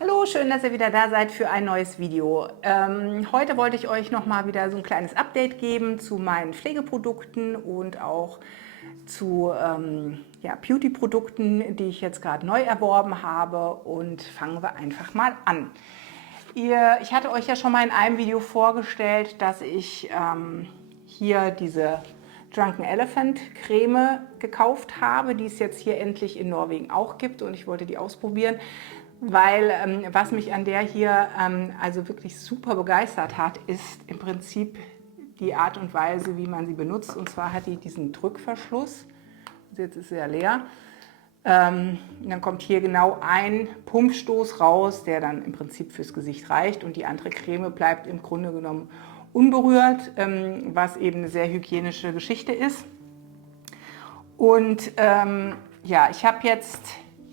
Hallo, schön, dass ihr wieder da seid für ein neues Video. Heute wollte ich euch noch mal wieder so ein kleines Update geben zu meinen Pflegeprodukten und auch zu ja, Beauty-Produkten, die ich jetzt gerade neu erworben habe. Und fangen wir einfach mal an. Ich hatte euch ja schon mal in einem Video vorgestellt, dass ich hier diese Drunken Elephant Creme gekauft habe, die es jetzt hier endlich in Norwegen auch gibt, und ich wollte die ausprobieren, weil was mich an der hier also wirklich super begeistert hat, ist im Prinzip die Art und Weise, wie man sie benutzt. Und zwar hat die diesen Drückverschluss, jetzt ist sie ja leer. Dann kommt hier genau ein Pumpstoß raus, der dann im Prinzip fürs Gesicht reicht, und die andere Creme bleibt im Grunde genommen unberührt, was eben eine sehr hygienische Geschichte ist. Und ja, ich habe jetzt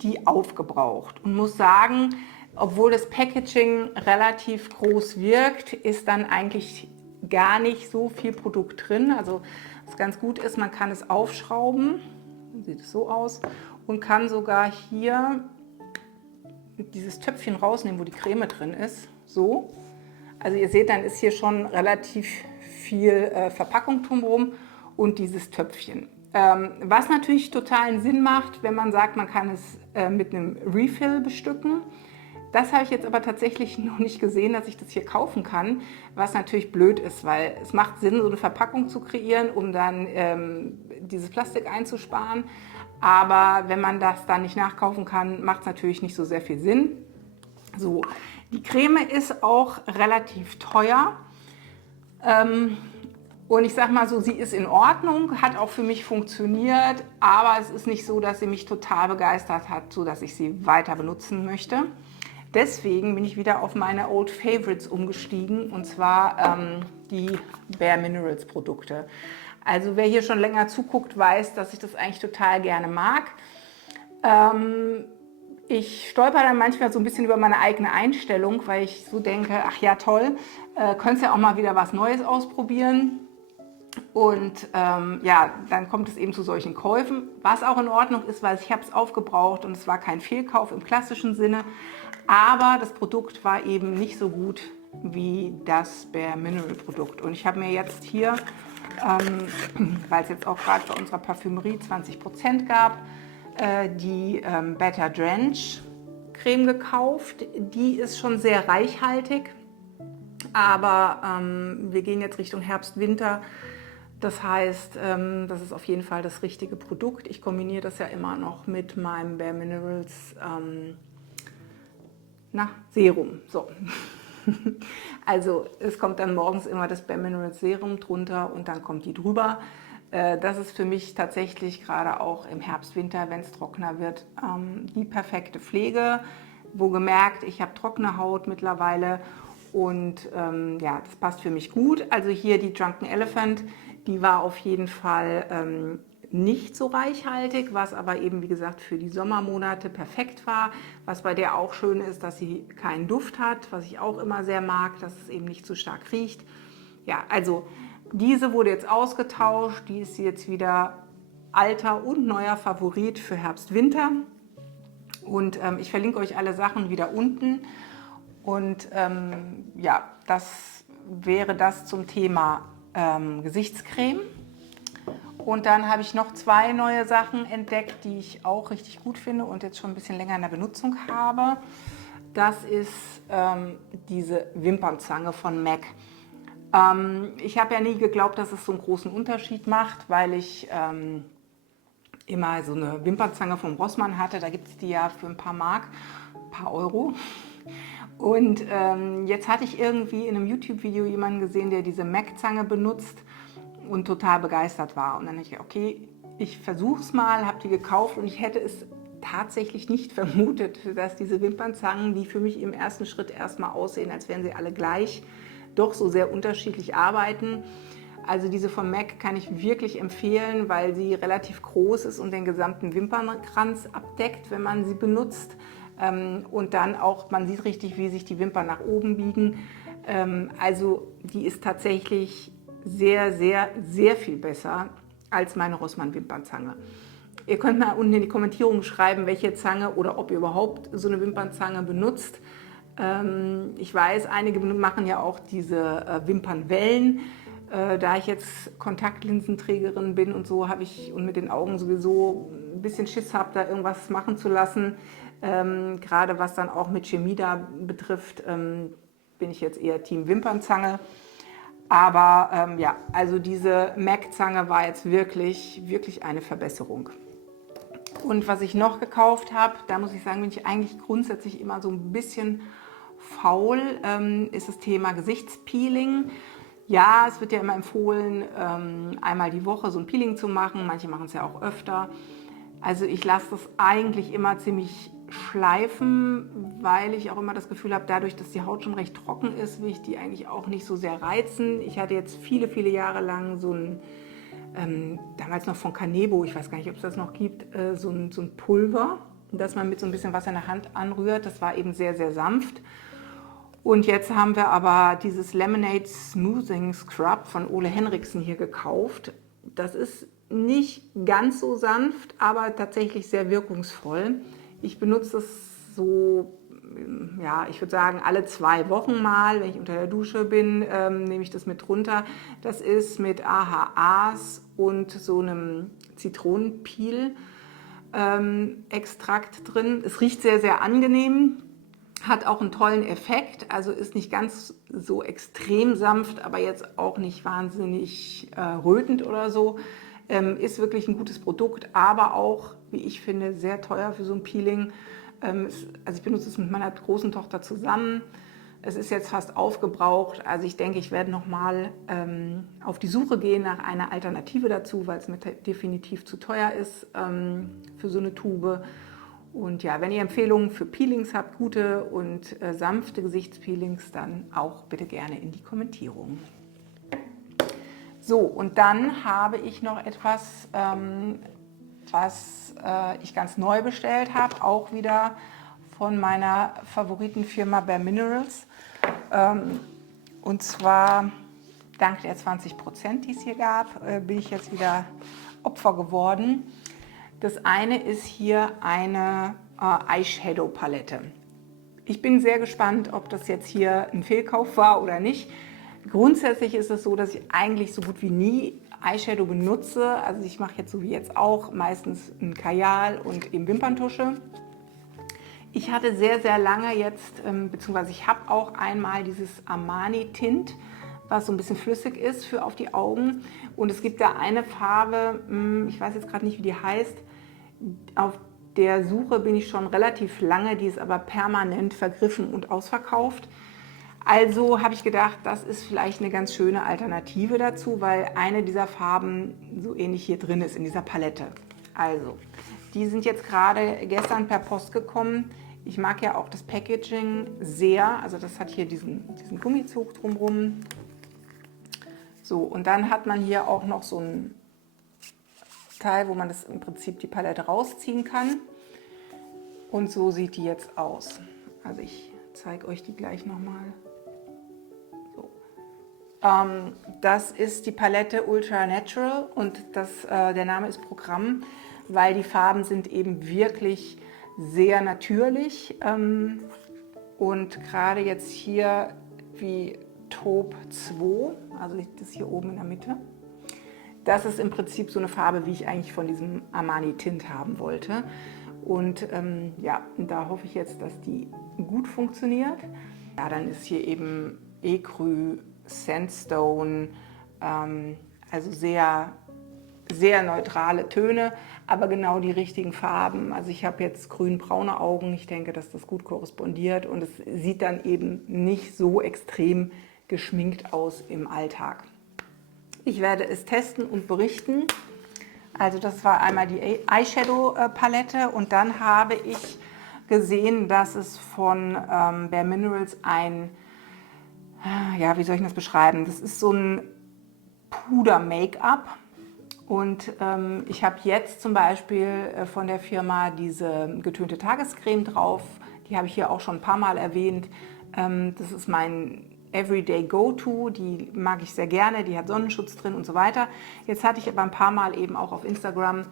die aufgebraucht und muss sagen, obwohl das Packaging relativ groß wirkt, ist dann eigentlich gar nicht so viel Produkt drin. Also was ganz gut ist, man kann es aufschrauben, dann sieht es so aus, und kann sogar hier dieses Töpfchen rausnehmen, wo die Creme drin ist, so. Also ihr seht, dann ist hier schon relativ viel Verpackung drumherum und dieses Töpfchen. Was natürlich totalen Sinn macht, wenn man sagt, man kann es mit einem Refill bestücken. Das habe ich jetzt aber tatsächlich noch nicht gesehen, dass ich das hier kaufen kann, was natürlich blöd ist, weil es macht Sinn, so eine Verpackung zu kreieren, um dann dieses Plastik einzusparen. Aber wenn man das dann nicht nachkaufen kann, macht es natürlich nicht so sehr viel Sinn. So, die Creme ist auch relativ teuer. Und ich sag mal so, sie ist in Ordnung, hat auch für mich funktioniert, aber es ist nicht so, dass sie mich total begeistert hat, sodass ich sie weiter benutzen möchte. Deswegen bin ich wieder auf meine Old Favorites umgestiegen, und zwar die Bare Minerals Produkte. Also wer hier schon länger zuguckt, weiß, dass ich das eigentlich total gerne mag. Ich stolper dann manchmal so ein bisschen über meine eigene Einstellung, weil ich so denke, ach ja toll, könntest ja auch mal wieder was Neues ausprobieren. Und ja, dann kommt es eben zu solchen Käufen, was auch in Ordnung ist, weil ich habe es aufgebraucht und es war kein Fehlkauf im klassischen Sinne. Aber das Produkt war eben nicht so gut wie das Bare Mineral Produkt. Und ich habe mir jetzt hier, weil es jetzt auch gerade bei unserer Parfümerie 20% gab, die Better Drench Creme gekauft. Die ist schon sehr reichhaltig, aber wir gehen jetzt Richtung Herbst, Winter. Das heißt, das ist auf jeden Fall das richtige Produkt. Ich kombiniere das ja immer noch mit meinem Bare Minerals Serum. So. Also es kommt dann morgens immer das Bare Minerals Serum drunter und dann kommt die drüber. Das ist für mich tatsächlich gerade auch im Herbst, Winter, wenn es trockener wird, die perfekte Pflege. Wo gemerkt, ich habe trockene Haut mittlerweile und ja, das passt für mich gut. Also hier die Drunken Elephant, die war auf jeden Fall nicht so reichhaltig, was aber eben, wie gesagt, für die Sommermonate perfekt war. Was bei der auch schön ist, dass sie keinen Duft hat, was ich auch immer sehr mag, dass es eben nicht zu stark riecht. Ja, also diese wurde jetzt ausgetauscht, die ist jetzt wieder alter und neuer Favorit für Herbst, Winter. Und ich verlinke euch alle Sachen wieder unten. Und ja, das wäre das zum Thema Gesichtscreme. Und dann habe ich noch zwei neue Sachen entdeckt, die ich auch richtig gut finde und jetzt schon ein bisschen länger in der Benutzung habe. Das ist diese Wimpernzange von MAC. Ich habe ja nie geglaubt, dass es so einen großen Unterschied macht, weil ich immer so eine Wimpernzange vom Rossmann hatte. Da gibt es die ja für ein paar Mark, ein paar Euro. Und jetzt hatte ich irgendwie in einem YouTube-Video jemanden gesehen, der diese MAC-Zange benutzt und total begeistert war. Und dann dachte ich, okay, ich versuche es mal, habe die gekauft und ich hätte es tatsächlich nicht vermutet, dass diese Wimpernzangen, die für mich im ersten Schritt erstmal aussehen, als wären sie alle gleich, doch so sehr unterschiedlich arbeiten. Also diese von MAC kann ich wirklich empfehlen, weil sie relativ groß ist und den gesamten Wimpernkranz abdeckt, wenn man sie benutzt. Und dann auch, man sieht richtig, wie sich die Wimpern nach oben biegen. Also die ist tatsächlich sehr, sehr, sehr viel besser als meine Rossmann Wimpernzange. Ihr könnt mal unten in die Kommentierung schreiben, welche Zange oder ob ihr überhaupt so eine Wimpernzange benutzt. Ich weiß, einige machen ja auch diese Wimpernwellen. Da ich jetzt Kontaktlinsenträgerin bin und so, habe ich und mit den Augen sowieso ein bisschen Schiss habe, da irgendwas machen zu lassen. Gerade was dann auch mit Chemie da betrifft, bin ich jetzt eher Team Wimpernzange. Aber ja, also diese MAC-Zange war jetzt wirklich, wirklich eine Verbesserung. Und was ich noch gekauft habe, da muss ich sagen, bin ich eigentlich grundsätzlich immer so ein bisschen faul, ist das Thema Gesichtspeeling. Ja, es wird ja immer empfohlen, einmal die Woche so ein Peeling zu machen. Manche machen es ja auch öfter. Also ich lasse das eigentlich immer ziemlich schleifen, weil ich auch immer das Gefühl habe, dadurch, dass die Haut schon recht trocken ist, will ich die eigentlich auch nicht so sehr reizen. Ich hatte jetzt viele, viele Jahre lang so ein, damals noch von Canebo, ich weiß gar nicht, ob es das noch gibt, so ein Pulver, das man mit so ein bisschen Wasser in der Hand anrührt. Das war eben sehr, sehr sanft. Und jetzt haben wir aber dieses Lemonade Smoothing Scrub von Ole Henriksen hier gekauft. Das ist nicht ganz so sanft, aber tatsächlich sehr wirkungsvoll. Ich benutze das so, ja, ich würde sagen, alle 2 Wochen mal, wenn ich unter der Dusche bin, nehme ich das mit runter. Das ist mit AHAs und so einem Zitronenpeel Extrakt drin. Es riecht sehr, sehr angenehm, hat auch einen tollen Effekt, also ist nicht ganz so extrem sanft, aber jetzt auch nicht wahnsinnig rötend oder so. Ist wirklich ein gutes Produkt, aber auch, wie ich finde, sehr teuer für so ein Peeling. Also ich benutze es mit meiner großen Tochter zusammen. Es ist jetzt fast aufgebraucht. Also ich denke, ich werde nochmal auf die Suche gehen nach einer Alternative dazu, weil es mir definitiv zu teuer ist für so eine Tube. Und ja, wenn ihr Empfehlungen für Peelings habt, gute und sanfte Gesichtspeelings, dann auch bitte gerne in die Kommentierung. So, und dann habe ich noch etwas, was ich ganz neu bestellt habe, auch wieder von meiner Favoritenfirma Bare Minerals. Und zwar, dank der 20%, die es hier gab, bin ich jetzt wieder Opfer geworden. Das eine ist hier eine Eyeshadow-Palette. Ich bin sehr gespannt, ob das jetzt hier ein Fehlkauf war oder nicht. Grundsätzlich ist es so, dass ich eigentlich so gut wie nie Eyeshadow benutze. Also ich mache jetzt so wie jetzt auch meistens ein Kajal und eben Wimperntusche. Ich hatte sehr, sehr lange jetzt, beziehungsweise ich habe auch einmal dieses Armani Tint, was so ein bisschen flüssig ist für auf die Augen. Und es gibt da eine Farbe, ich weiß jetzt gerade nicht, wie die heißt. Auf der Suche bin ich schon relativ lange, die ist aber permanent vergriffen und ausverkauft. Also habe ich gedacht, das ist vielleicht eine ganz schöne Alternative dazu, weil eine dieser Farben so ähnlich hier drin ist in dieser Palette. Also, die sind jetzt gerade gestern per Post gekommen. Ich mag ja auch das Packaging sehr. Also das hat hier diesen Gummizug drumherum. So, und dann hat man hier auch noch so ein Teil, wo man das im Prinzip die Palette rausziehen kann. Und so sieht die jetzt aus. Also ich zeige euch die gleich nochmal. So. Das ist die Palette Ultra Natural und der Name ist Programm, weil die Farben sind eben wirklich sehr natürlich. Und gerade jetzt hier wie Taupe 2, also das hier oben in der Mitte. Das ist im Prinzip so eine Farbe, wie ich eigentlich von diesem Armani Tint haben wollte. Und ja, da hoffe ich jetzt, dass die gut funktioniert. Ja, dann ist hier eben Ecru, Sandstone, also sehr, sehr neutrale Töne, aber genau die richtigen Farben. Also ich habe jetzt grün-braune Augen. Ich denke, dass das gut korrespondiert und es sieht dann eben nicht so extrem geschminkt aus im Alltag. Ich werde es testen und berichten. Also das war einmal die Eyeshadow-Palette und dann habe ich gesehen, dass es von Bare Minerals ein, ja, wie soll ich das beschreiben? Das ist so ein Puder-Make-up und ich habe jetzt zum Beispiel von der Firma diese getönte Tagescreme drauf. Die habe ich hier auch schon ein paar Mal erwähnt. Das ist mein Everyday Go-To, die mag ich sehr gerne, die hat Sonnenschutz drin und so weiter. Jetzt hatte ich aber ein paar Mal eben auch auf Instagram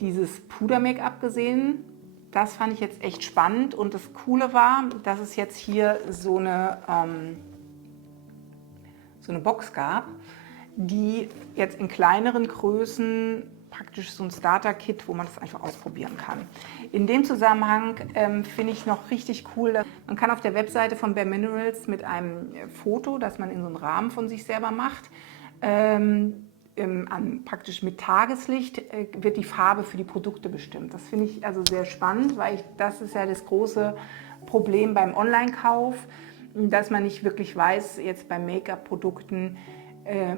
dieses Puder-Make-up gesehen. Das fand ich jetzt echt spannend und das Coole war, dass es jetzt hier so eine Box gab, die jetzt in kleineren Größen praktisch so ein Starter-Kit, wo man das einfach ausprobieren kann. In dem Zusammenhang finde ich noch richtig cool, man kann auf der Webseite von Bare Minerals mit einem Foto, das man in so einem Rahmen von sich selber macht, praktisch mit Tageslicht wird die Farbe für die Produkte bestimmt. Das finde ich also sehr spannend, weil das ist ja das große Problem beim Online-Kauf, dass man nicht wirklich weiß, jetzt bei Make-up-Produkten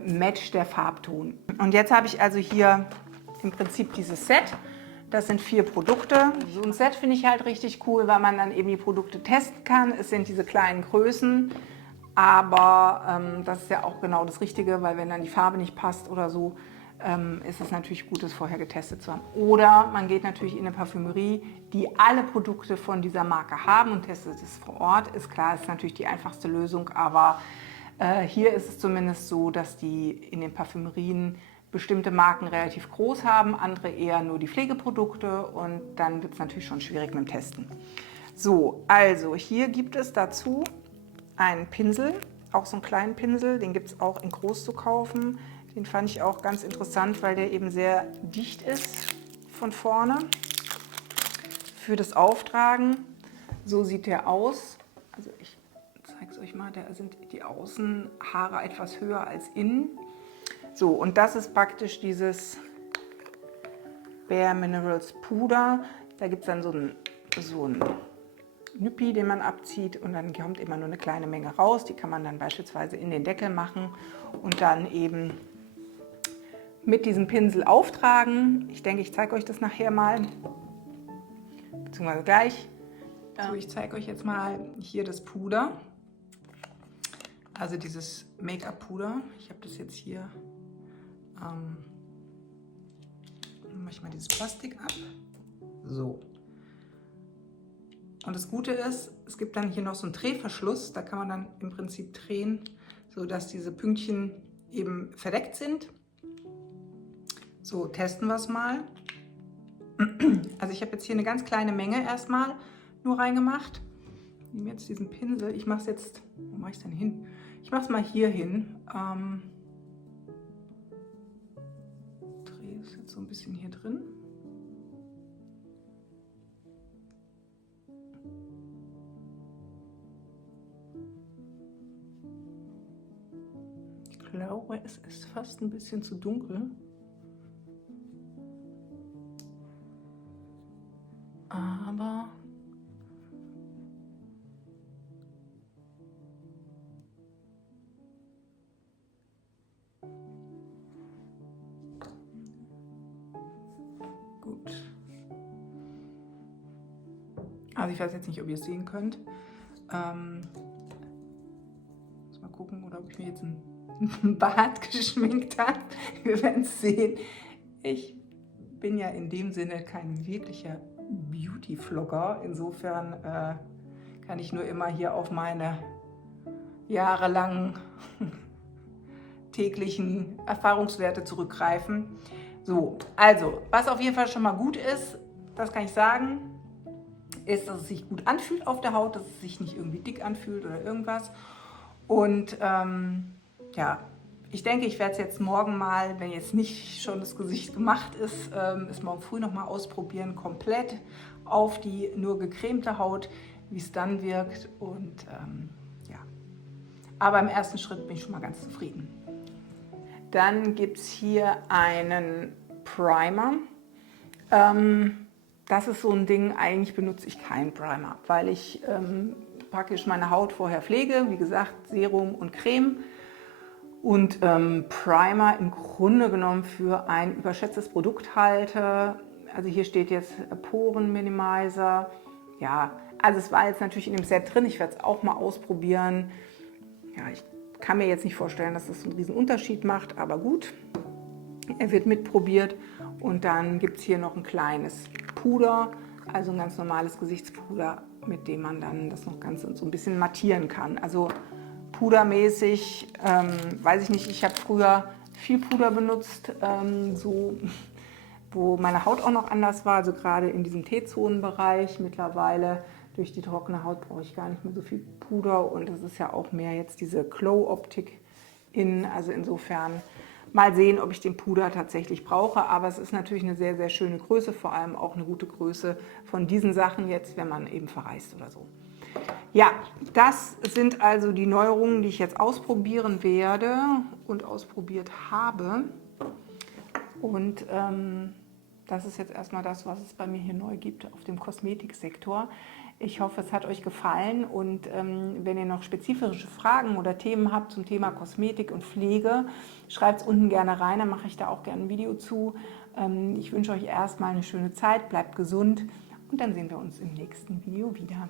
matcht der Farbton. Und jetzt habe ich also hier im Prinzip dieses Set. Das sind 4 Produkte. So ein Set finde ich halt richtig cool, weil man dann eben die Produkte testen kann. Es sind diese kleinen Größen, aber das ist ja auch genau das Richtige, weil wenn dann die Farbe nicht passt oder so, ist es natürlich gut, das vorher getestet zu haben. Oder man geht natürlich in eine Parfümerie, die alle Produkte von dieser Marke haben und testet es vor Ort. Ist klar, ist natürlich die einfachste Lösung, aber hier ist es zumindest so, dass die in den Parfümerien bestimmte Marken relativ groß haben, andere eher nur die Pflegeprodukte und dann wird es natürlich schon schwierig mit dem Testen. So, also hier gibt es dazu einen Pinsel, auch so einen kleinen Pinsel, den gibt es auch in groß zu kaufen. Den fand ich auch ganz interessant, weil der eben sehr dicht ist von vorne für das Auftragen. So sieht der aus. Also ich zeige es euch mal, da sind die Außenhaare etwas höher als innen. So, und das ist praktisch dieses Bare Minerals Puder. Da gibt es dann so einen Nüppi, den man abzieht und dann kommt immer nur eine kleine Menge raus. Die kann man dann beispielsweise in den Deckel machen und dann eben mit diesem Pinsel auftragen. Ich denke, ich zeige euch das nachher mal, beziehungsweise gleich. So, ich zeige euch jetzt mal hier das Puder, also dieses Make-up-Puder. Ich habe das jetzt hier, mache ich mal dieses Plastik ab. So. Und das Gute ist, es gibt dann hier noch so einen Drehverschluss, da kann man dann im Prinzip drehen, sodass diese Pünktchen eben verdeckt sind. So, testen wir es mal. Also ich habe jetzt hier eine ganz kleine Menge erstmal nur reingemacht. Ich nehme jetzt diesen Pinsel, ich mache es jetzt, wo mache ich es denn hin? Ich mache es mal hier hin. Drehe es jetzt so ein bisschen hier drin. Ich glaube, es ist fast ein bisschen zu dunkel. Aber gut. Also ich weiß jetzt nicht, ob ihr es sehen könnt. Muss mal gucken, oder ob ich mir jetzt ein Bart geschminkt habe. Wir werden es sehen. Ich bin ja in dem Sinne kein wirklicher Beauty-Vlogger. Insofern kann ich nur immer hier auf meine jahrelangen täglichen Erfahrungswerte zurückgreifen. So, also, was auf jeden Fall schon mal gut ist, das kann ich sagen, ist, dass es sich gut anfühlt auf der Haut, dass es sich nicht irgendwie dick anfühlt oder irgendwas. Und ja, ich denke, ich werde es jetzt morgen mal, wenn jetzt nicht schon das Gesicht gemacht ist, es morgen früh noch mal ausprobieren, komplett auf die nur gecremte Haut, wie es dann wirkt. Und ja, aber im ersten Schritt bin ich schon mal ganz zufrieden. Dann gibt es hier einen Primer. Das ist so ein Ding, eigentlich benutze ich keinen Primer, weil ich praktisch meine Haut vorher pflege, wie gesagt, Serum und Creme. Und Primer im Grunde genommen für ein überschätztes Produkt halte. Also hier steht jetzt Porenminimizer. Ja, also es war jetzt natürlich in dem Set drin. Ich werde es auch mal ausprobieren. Ja, ich kann mir jetzt nicht vorstellen, dass das einen riesen Unterschied macht, aber gut. Er wird mitprobiert. Und dann gibt es hier noch ein kleines Puder, also ein ganz normales Gesichtspuder, mit dem man dann das noch ganz so ein bisschen mattieren kann. Also pudermäßig, weiß ich nicht, ich habe früher viel Puder benutzt, so wo meine Haut auch noch anders war, also gerade in diesem T-Zonen-Bereich. Mittlerweile durch die trockene Haut brauche ich gar nicht mehr so viel Puder und es ist ja auch mehr jetzt diese Glow-Optik in, also insofern mal sehen, ob ich den Puder tatsächlich brauche, aber es ist natürlich eine sehr, sehr schöne Größe, vor allem auch eine gute Größe von diesen Sachen jetzt, wenn man eben verreist oder so. Ja, das sind also die Neuerungen, die ich jetzt ausprobieren werde und ausprobiert habe. Und das ist jetzt erstmal das, was es bei mir hier neu gibt auf dem Kosmetiksektor. Ich hoffe, es hat euch gefallen und wenn ihr noch spezifische Fragen oder Themen habt zum Thema Kosmetik und Pflege, schreibt es unten gerne rein, dann mache ich da auch gerne ein Video zu. Ich wünsche euch erstmal eine schöne Zeit, bleibt gesund und dann sehen wir uns im nächsten Video wieder.